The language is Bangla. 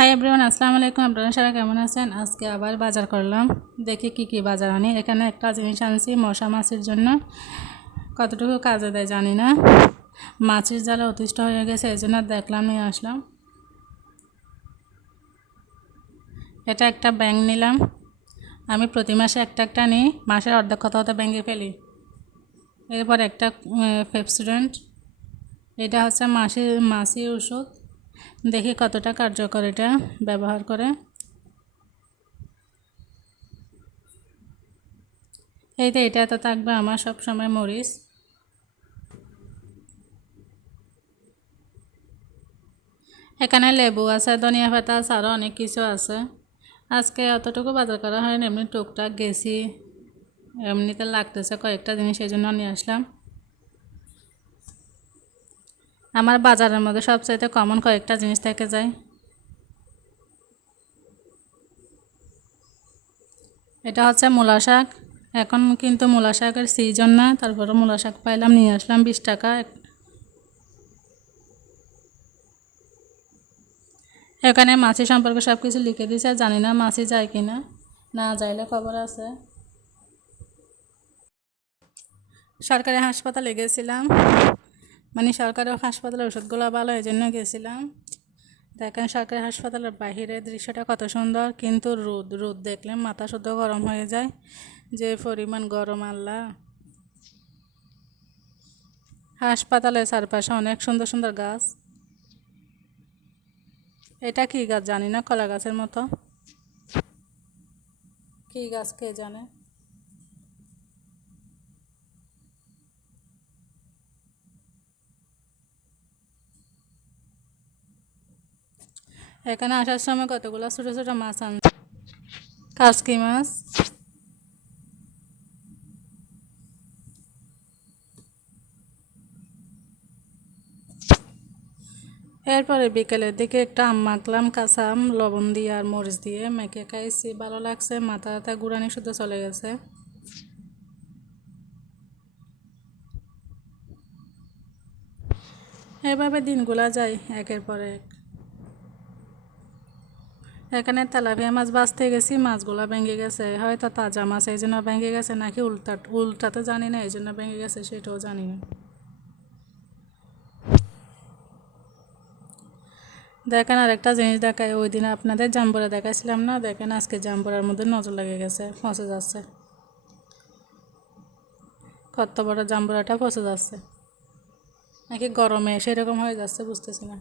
হাই এভরিওয়ান, আসসালামু আলাইকুম। আপনারা সবাই কেমন আছেন? আজকে আবার বাজার করলাম, দেখি কি কি বাজার আনি। এখানে একটা জিনিস আনছি মশা মাছির জন্য, কতটুকু কাজে দেয় জানি না। মাছির জালে অতিষ্ঠ হয়ে গেছে, এই জন্য দেখলাম, নিয়ে আসলাম। এটা একটা ব্যাঙ নিলাম। আমি প্রতি মাসে একটা একটা নিই, মাসের অর্ধেক কথা হতে ব্যাঙে ফেলি। এরপর একটা পেপসোডেন্ট, এটা হচ্ছে মাছির ওষুধ। দেখি কতটা কার্যকর এটা ব্যবহার করে। এই তো, এটা তো থাকবে আমার সব সময় মরিচ। এখানে লেবু আছে, ধনিয়া পাতা আছে, আরও অনেক কিছু আছে। আজকে অতটুকু বাজার করা হয়নি, এমনি টুকটাক গেছি, এমনিতে লাগতেছে কয়েকটা জিনিস, এই জন্য নিয়ে আসলাম। আমার বাজারের মধ্যে সবচাইতে কমন কয়েকটা জিনিস থেকে যায়। এটা হচ্ছে মূলা শাক। এখন কিন্তু মূলা শাকের সিজন না, তারপরে মূলা শাক পাইলাম, নিয়ে আসলাম 20 টাকা। এখানে মাছি সম্পর্কে সব কিছু লিখে দিয়েছে, জানি না মাছি যায় কি না, না যাইলে খবর আছে। সরকারি হাসপাতালে গেছিলাম, মানে সরকারি হাসপাতালের ওষুধগুলো ভালো, এই জন্য গেছিলাম। দেখেন সরকারি হাসপাতালের বাহিরের দৃশ্যটা কত সুন্দর, কিন্তু রোদ রোদ দেখলে মাথা শুদ্ধ গরম হয়ে যায়, যে পরিমাণ গরম আল্লাহ। হাসপাতালের চারপাশে অনেক সুন্দর সুন্দর গাছ। এটা কি গাছ জানি না, কলা গাছের মতো। কি গাছ কে জানে। এখানে আসার সময় কতগুলো ছোট ছোট মাছ আনছে, কাসকি মাছ। এরপরে বিকেলের দিকে একটা আম মাখলাম, কাঁচা আম লবণ দিয়ে আর মরিচ দিয়ে মেখে খাইছি, ভালো লাগছে। মাথা ব্যথা গুড়ানি শুধু চলে গেছে। এভাবে দিনগুলা যায় একের পর এক। এখানে তেলাপিয়া মাছ বাছতে গেছি, মাছগুলা ভেঙে গেছে, হয়তো তাজা মাছ এই জন্য ভেঙে গেছে, নাকি উল্টাতে জানি না এই জন্য ভেঙে গেছে, সেটাও জানি না। দেখেন আরেকটা জিনিস দেখায়, ওই দিন আপনাদের জাম্বুরা দেখাইছিলাম না, দেখেন আজকে জাম্বুরার মধ্যে নজর লেগে গেছে, ফসে যাচ্ছে। কত বড় জাম্বুরাটা ফসে যাচ্ছে, নাকি গরমে সেরকম হয়ে যাচ্ছে বুঝতেছি না।